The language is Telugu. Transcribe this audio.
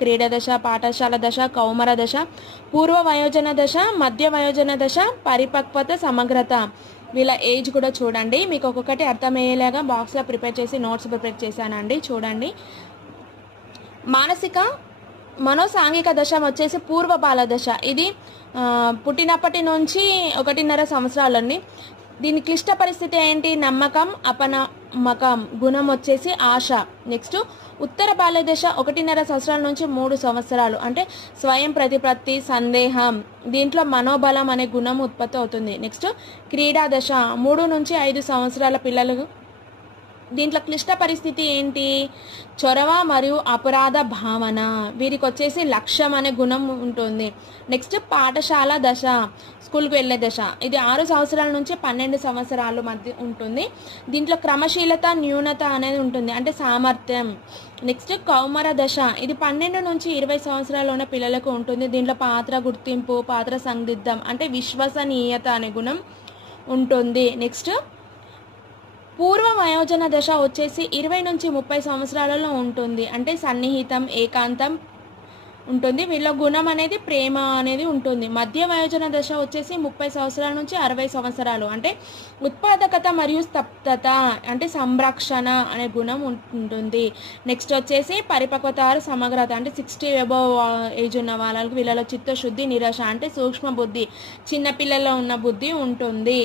క్రీడా దశ, పాఠశాల దశ, కౌమార దశ, పూర్వ వయోజన దశ, మధ్య వయోజన దశ, పరిపక్వత, సమగ్రత. వీళ్ళ ఏజ్ కూడా చూడండి. మీకు ఒక్కొక్కటి అర్థమయ్యేలాగా బాక్స్లో ప్రిపేర్ చేసి నోట్స్ ప్రిపేర్ చేశానండి, చూడండి. మానసిక మనోసాంఘిక దశ వచ్చేసి పూర్వ బాల దశ. ఇది పుట్టినప్పటి నుంచి 1.5 సంవత్సరాలండి. దీని క్లిష్ట పరిస్థితి ఏంటి? నమ్మకం, అపనమ్మకం. గుణం వచ్చేసి ఆశ. నెక్స్ట్ ఉత్తర బాల్య దశ 1.5 సంవత్సరాల నుంచి 3 సంవత్సరాలు, అంటే స్వయం ప్రతిపత్తి, సందేహం. దీంట్లో మనోబలం అనే గుణం ఉత్పత్తి అవుతుంది. నెక్స్ట్ క్రీడా దశ 3 నుంచి 5 సంవత్సరాల పిల్లలకు. దీంట్లో క్లిష్ట పరిస్థితి ఏంటి? చొరవ మరియు అపరాధ భావన. వీరికి వచ్చేసి లక్ష్యం అనే గుణం ఉంటుంది. నెక్స్ట్ పాఠశాల దశ, స్కూల్కి వెళ్ళే దశ. ఇది 6 సంవత్సరాల నుంచి 12 సంవత్సరాల మధ్య ఉంటుంది. దీంట్లో క్రమశీలత, న్యూనత అనేది ఉంటుంది, అంటే సామర్థ్యం. నెక్స్ట్ కౌమార దశ, ఇది 12 నుంచి 20 సంవత్సరాలు ఉన్న పిల్లలకు ఉంటుంది. దీంట్లో పాత్ర గుర్తింపు, పాత్ర సందిగ్ధం, అంటే విశ్వసనీయత అనే గుణం ఉంటుంది. నెక్స్ట్ పూర్వ వయోజన దశ వచ్చేసి 20 నుంచి 30 సంవత్సరాలలో ఉంటుంది, అంటే సన్నిహితం, ఏకాంతం ఉంటుంది. వీళ్ళ గుణం అనేది ప్రేమ అనేది ఉంటుంది. మధ్య వయోజన దశ వచ్చేసి 30 సంవత్సరాల నుంచి 60 సంవత్సరాలు, అంటే ఉత్పాదకత మరియు స్తబ్దత, అంటే సంరక్షణ అనే గుణం ఉంటుంది. నెక్స్ట్ వచ్చేసి పరిపక్వత, సమగ్రత, అంటే 60 అబోవ్ ఏజ్ ఉన్న వాళ్ళకి వీళ్ళలో చిత్తశుద్ధి, నిరాశ, అంటే సూక్ష్మ బుద్ధి, చిన్నపిల్లల్లో ఉన్న బుద్ధి ఉంటుంది.